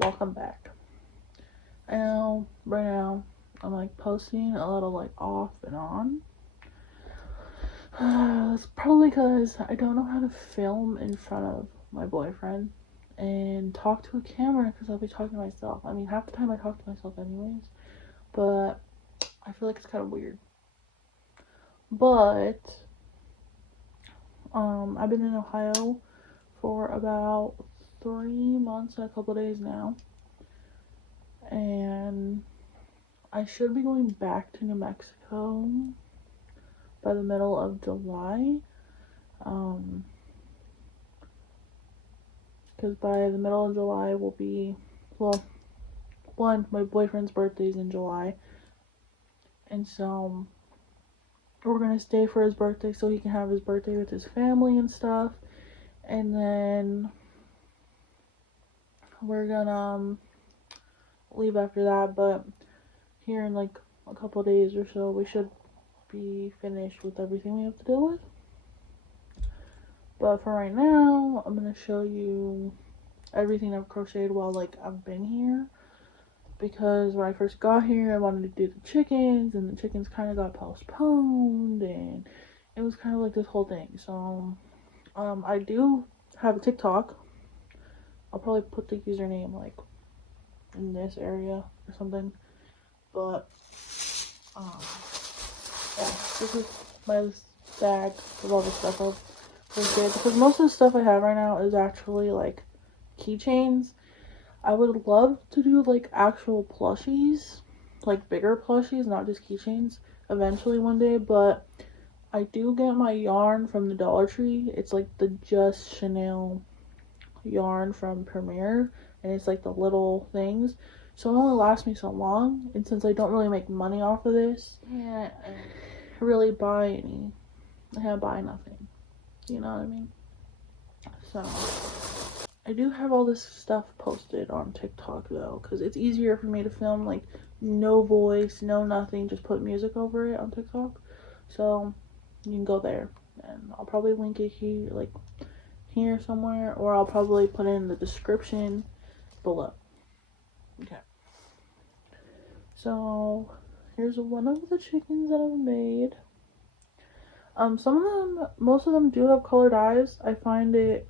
welcome back. I know right now I'm like posting a little like off and on. It's probably because I don't know how to film in front of my boyfriend and talk to a camera because I'll be talking to myself. I mean, half the time I talk to myself anyways, but I feel like it's kind of weird. But I've been in Ohio for about 3 months and a couple days now, and I should be going back to New Mexico by the middle of July, because by the middle of July will be, well, one, my boyfriend's birthday's in July, and so we're gonna stay for his birthday so he can have his birthday with his family and stuff, and then we're gonna leave after that. But here in like a couple days or so, we should be finished with everything we have to deal with. But for right now, I'm gonna show you everything I've crocheted while like I've been here, because when I first got here I wanted to do the chickens, and the chickens kind of got postponed, and it was kind of like this whole thing. So I do have a TikTok. I'll probably put the username like in this area or something, but yeah, this is my bag with all the stuff I've crocheted, because most of the stuff I have right now is actually like keychains. I would love to do like actual plushies, like bigger plushies, not just keychains, eventually one day, but I do get my yarn from the Dollar Tree. It's like the Just Chanel yarn from Premier, and it's like the little things, so it only lasts me so long, and since I don't really make money off of this, I can't really buy any. I can't buy nothing, you know what I mean? So I do have all this stuff posted on TikTok though, because it's easier for me to film like no voice, no nothing, just put music over it on TikTok. So you can go there, and I'll probably link it here, like here somewhere, or I'll probably put it in the description below. Okay, so here's one of the chickens that I've made. Some of them, most of them do have colored eyes. I find it,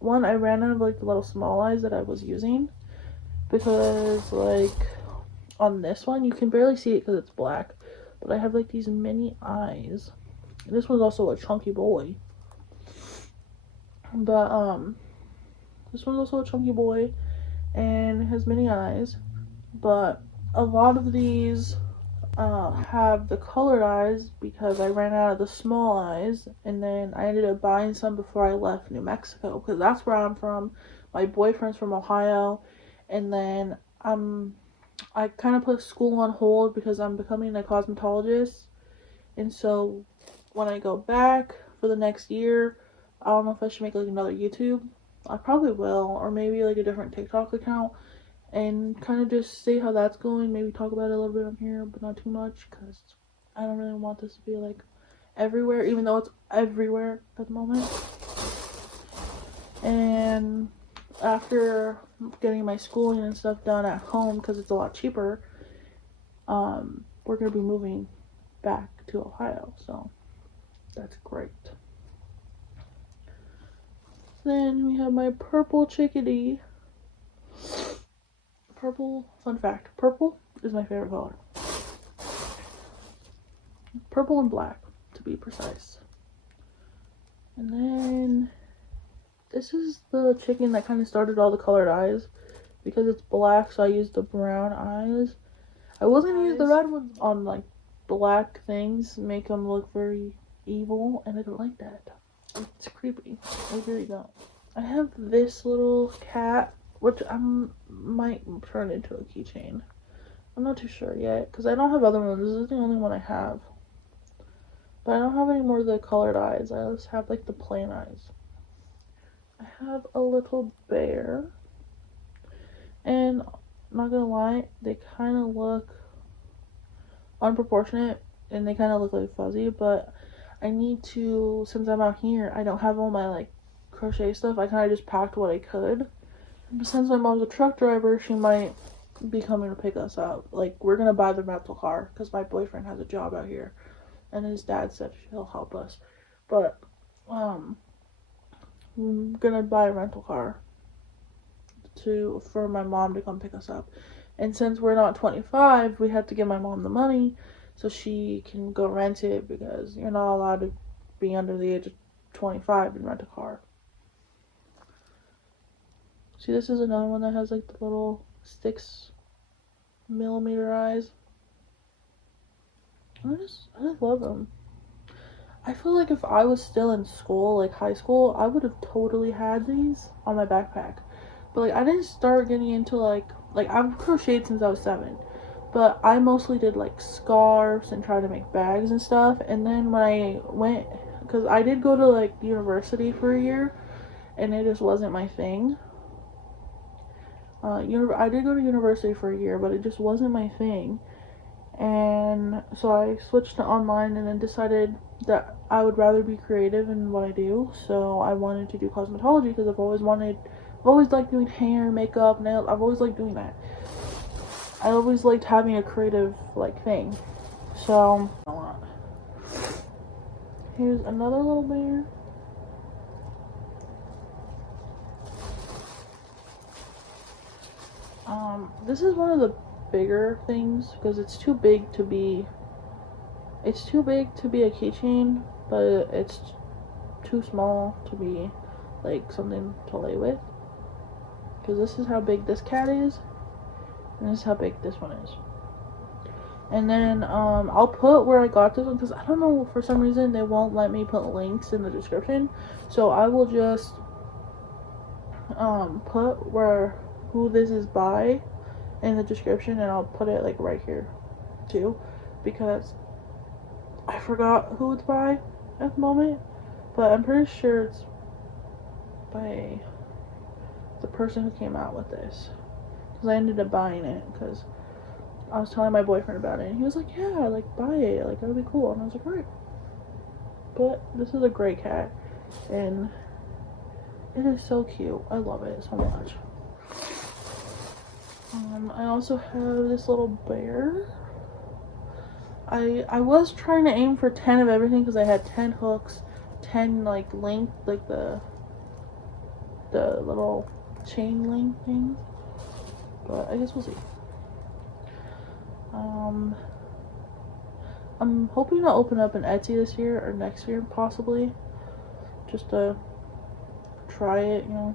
one, I ran out of like the little small eyes that I was using, because like on this one you can barely see it because it's black, but I have like these mini eyes. This one's also a chunky boy, but this one's also a chunky boy and has many eyes. But a lot of these have the colored eyes because I ran out of the small eyes, and then I ended up buying some before I left New Mexico, because that's where I'm from. My boyfriend's from Ohio, and then I kind of put school on hold because I'm becoming a cosmetologist, and so when I go back for the next year, I don't know if I should make like another YouTube. I probably will, or maybe like a different TikTok account, and kind of just see how that's going. Maybe talk about it a little bit on here, but not too much, because I don't really want this to be like everywhere, even though it's everywhere at the moment. And after getting my schooling and stuff done at home, because it's a lot cheaper, we're gonna be moving back to Ohio, so that's great. Then we have my purple chickadee. Purple, fun fact, purple is my favorite color. Purple and black, to be precise. And then this is the chicken that kind of started all the colored eyes, because it's black, so I used the brown eyes. I wasn't gonna use the red ones on like black things, make them look very evil, and I don't like that. It's creepy. I really don't. I have this little cat, which I might turn into a keychain. I'm not too sure yet, because I don't have other ones. This is the only one I have. But I don't have any more of the colored eyes. I just have like the plain eyes. I have a little bear. And I'm not gonna lie, they kind of look unproportionate, and they kind of look like fuzzy, but I need to, since I'm out here, I don't have all my like crochet stuff. I kind of just packed what I could. But since my mom's a truck driver, she might be coming to pick us up. Like, we're gonna buy the rental car because my boyfriend has a job out here, and his dad said he'll help us. But I'm gonna buy a rental car for my mom to come pick us up. And since we're not 25, we have to give my mom the money so she can go rent it, because you're not allowed to be under the age of 25 and rent a car. See, this is another one that has like the little 6mm eyes. I just love them. I feel like if I was still in school, like high school, I would have totally had these on my backpack. But like, I didn't start getting into like I've crocheted since I was 7. But I mostly did like scarves and try to make bags and stuff. And then when I went, because I did go to like university for a year, and it just wasn't my thing. I did go to university for a year, but it just wasn't my thing. And so I switched to online, and then decided that I would rather be creative in what I do. So I wanted to do cosmetology because I've always liked doing hair, makeup, nails. I've always liked doing that. I always liked having a creative like thing. So here's another little bear. This is one of the bigger things because it's too big to be a keychain, but it's too small to be like something to lay with, because this is how big this cat is, and this is how big this one is. And then I'll put where I got this one, because I don't know, for some reason they won't let me put links in the description, so I will just put who this is by in the description, and I'll put it like right here too, because I forgot who it's by at the moment, but I'm pretty sure it's by the person who came out with this, because I ended up buying it because I was telling my boyfriend about it, and he was like, yeah, like, buy it, like, that would be cool, and I was like, alright. But this is a gray cat, and it is so cute. I love it so much. I also have this little bear. I was trying to aim for 10 of everything because I had 10 hooks, 10 like length, like the little chain link things, but I guess we'll see. I'm hoping to open up an Etsy this year or next year possibly, just to try it, you know.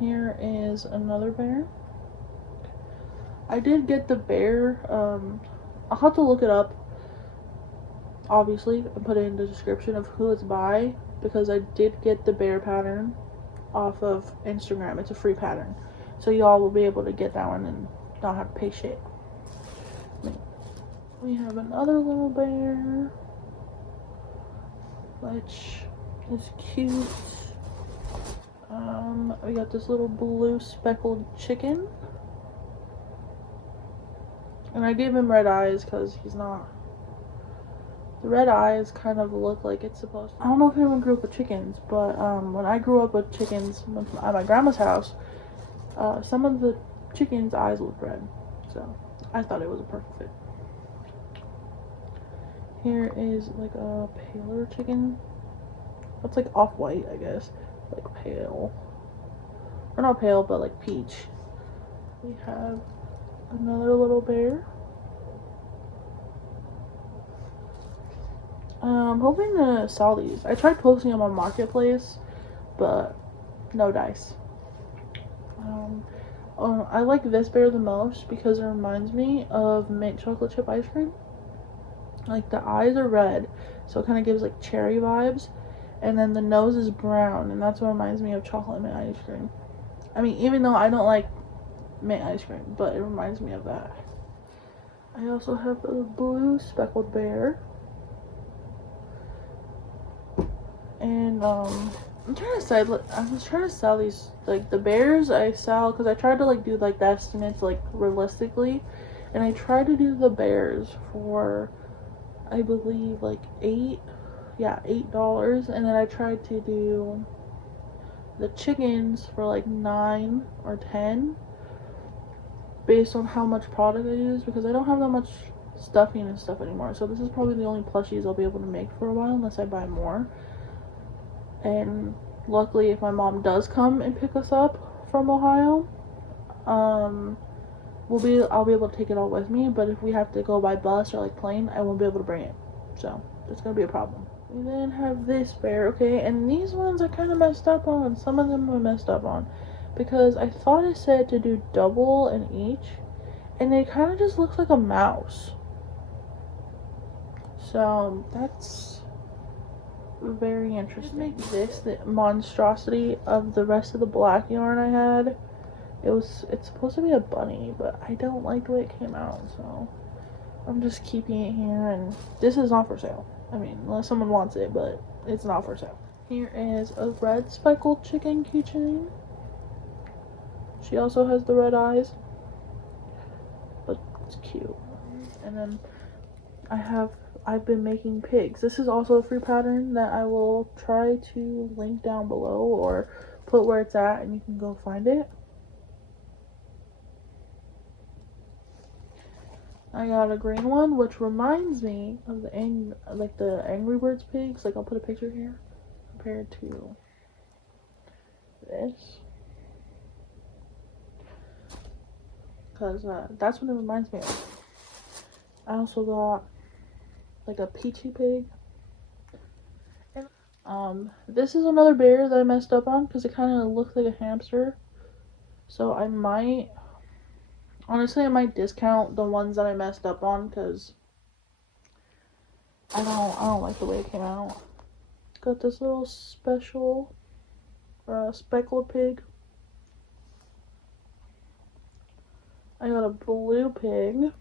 Here is another bear. I did get the bear, I'll have to look it up, obviously, and put it in the description of who it's by, because I did get the bear pattern off of Instagram. It's a free pattern, so y'all will be able to get that one and not have to pay shit. We have another little bear, which is cute. We got this little blue speckled chicken. And I gave him red eyes because he's not. The red eyes kind of look like it's supposed to. I don't know if anyone grew up with chickens, but when I grew up with chickens at my grandma's house, some of the chickens' eyes looked red. So I thought it was a perfect fit. Here is like a paler chicken. It's like off-white, I guess. Like pale. Or not pale, but like peach. We have another little bear. I'm hoping to sell these. I tried posting them on Marketplace, but no dice. I like this bear the most because it reminds me of mint chocolate chip ice cream. Like, the eyes are red, so it kind of gives like cherry vibes, and then the nose is brown, and that's what reminds me of chocolate mint ice cream. I mean, even though I don't like mint ice cream, but it reminds me of that. I also have a blue speckled bear, and I was trying to sell these, like the bears I sell, because I tried to like do like the estimates like realistically, and I tried to do the bears for, I believe, like $8, and then I tried to do the chickens for like 9 or 10 based on how much product I use, because I don't have that much stuffing and stuff anymore. So this is probably the only plushies I'll be able to make for a while unless I buy more. And luckily, if my mom does come and pick us up from Ohio, I'll be able to take it all with me. But if we have to go by bus or like plane, I won't be able to bring it. So that's gonna be a problem. We then have this bear, okay, and these ones I kind of messed up on. Some of them I messed up on because I thought it said to do double in each, and it kind of just looks like a mouse. So that's very interesting. Make this the monstrosity of the rest of the black yarn I had. It's supposed to be a bunny, but I don't like the way it came out, so I'm just keeping it here. And this is not for sale. I mean, unless someone wants it, but it's not for sale. Here is a red speckled chicken keychain. She also has the red eyes, but it's cute. And then I've been making pigs. This is also a free pattern that I will try to link down below or put where it's at and you can go find it. I got a green one, which reminds me of the Angry Birds pigs. Like, I'll put a picture here compared to this, because that's what it reminds me of. I also got like a peachy pig. And this is another bear that I messed up on because it kind of looked like a hamster. So I might discount the ones that I messed up on because I don't like the way it came out. Got this little special speckled pig. I got a blue pig.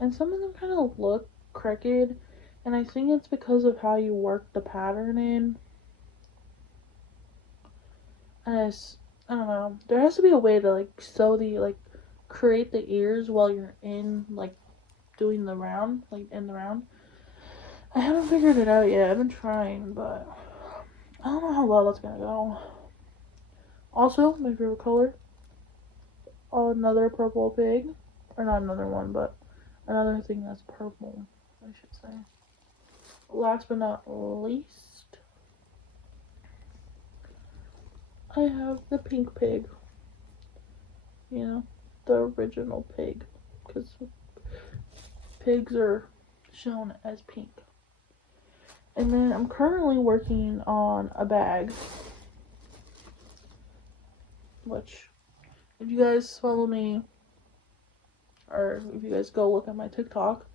And some of them kind of look crooked, and I think it's because of how you work the pattern in. And I don't know. There has to be a way to like sew create the ears while you're in like doing the round, like in the round. I haven't figured it out yet. I've been trying, but I don't know how well that's gonna go. Also, my favorite color, another purple pig, or not another one, but another thing that's purple, I should say. Last but not least, I have the pink pig. You know, the original pig, because pigs are shown as pink. And then I'm currently working on a bag, which, if you guys follow me, or if you guys go look at my TikTok,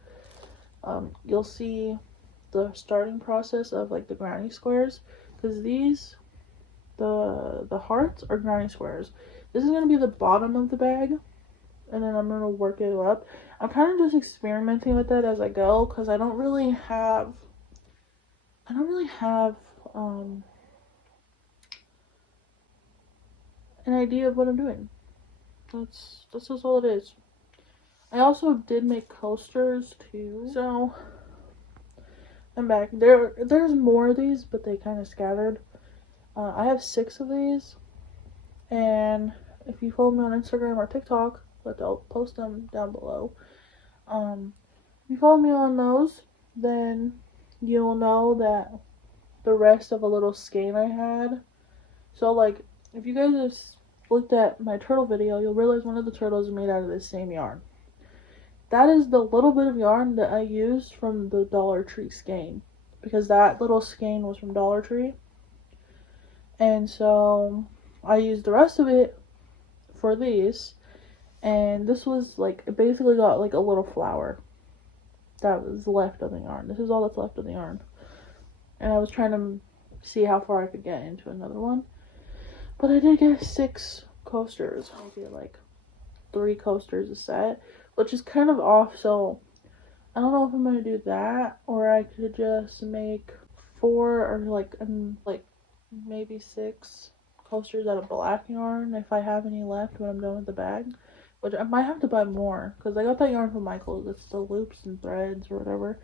you'll see the starting process of like the granny squares, because these, the hearts are granny squares. This is going to be the bottom of the bag, and then I'm going to work it up. I'm kind of just experimenting with that as I go, because I don't really have an idea of what I'm doing. That's just all it is. I also did make coasters too, so I'm back. There's more of these, but they kind of scattered. I have 6 of these, and if you follow me on Instagram or TikTok, but I'll post them down below. If you follow me on those, then you'll know that the rest of a little skein I had. So like, if you guys have looked at my turtle video, you'll realize one of the turtles is made out of this same yarn. That is the little bit of yarn that I used from the Dollar Tree skein, because that little skein was from Dollar Tree. And so I used the rest of it for these, and this was like, it basically got like a little flower that was left of the yarn. This is all that's left of the yarn. And I was trying to see how far I could get into another one. But I did get 6 coasters. I get like 3 coasters a set, which is kind of off, so I don't know if I'm gonna do that, or I could just make 4 or like maybe 6 coasters out of black yarn if I have any left when I'm done with the bag, which I might have to buy more because I got that yarn from Michael's. It's the loops and threads or whatever.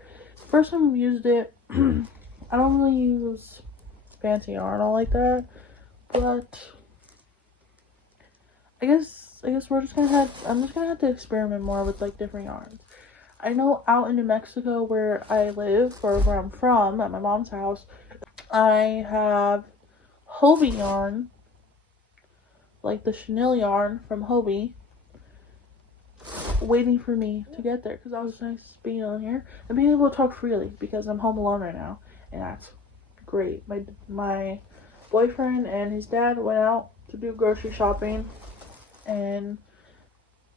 First time I've used it. I don't really use fancy yarn all like that. But I guess I'm just gonna have to experiment more with like different yarns. I know out in New Mexico where I live, or where I'm from, at my mom's house, I have Hobie yarn, like the chenille yarn from Hobie, waiting for me to get there, because I was nice being on here and being able to talk freely because I'm home alone right now, and that's great. My boyfriend and his dad went out to do grocery shopping, and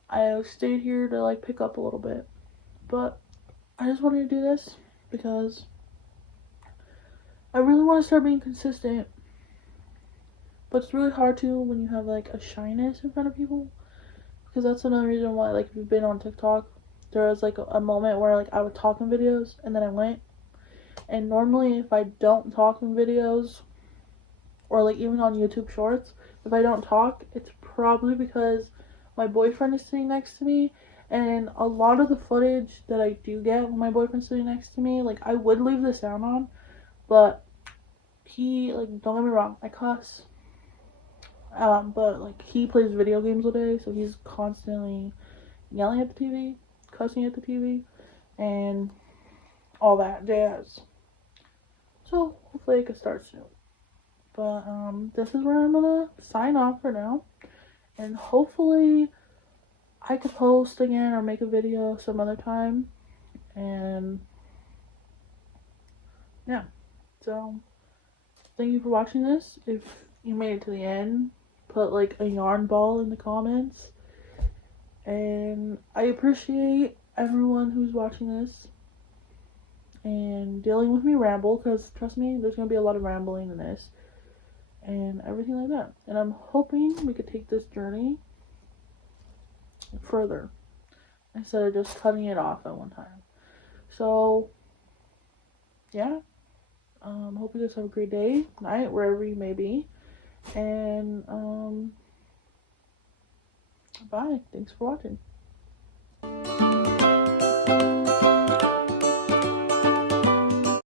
I stayed here to like pick up a little bit. But I just wanted to do this because I really want to start being consistent, but it's really hard to when you have like a shyness in front of people, because that's another reason why, like, if you've been on TikTok, there was like a moment where like I would talk in videos and then I went, and normally if I don't talk in videos, or like even on YouTube shorts, if I don't talk, it's probably because my boyfriend is sitting next to me. And a lot of the footage that I do get when my boyfriend's sitting next to me, like, I would leave the sound on, but he, like, don't get me wrong, I cuss, but like, he plays video games all day, so he's constantly yelling at the TV, cussing at the TV, and all that jazz. So hopefully I can start soon. But this is where I'm gonna sign off for now, and hopefully I could post again or make a video some other time. And yeah, so thank you for watching this. If you made it to the end, put like a yarn ball in the comments, and I appreciate everyone who's watching this and dealing with me ramble, because trust me, there's gonna be a lot of rambling in this and everything like that. And I'm hoping we could take this journey further instead of just cutting it off at one time. So yeah, hope you guys have a great day, night, wherever you may be, and bye. Thanks for watching.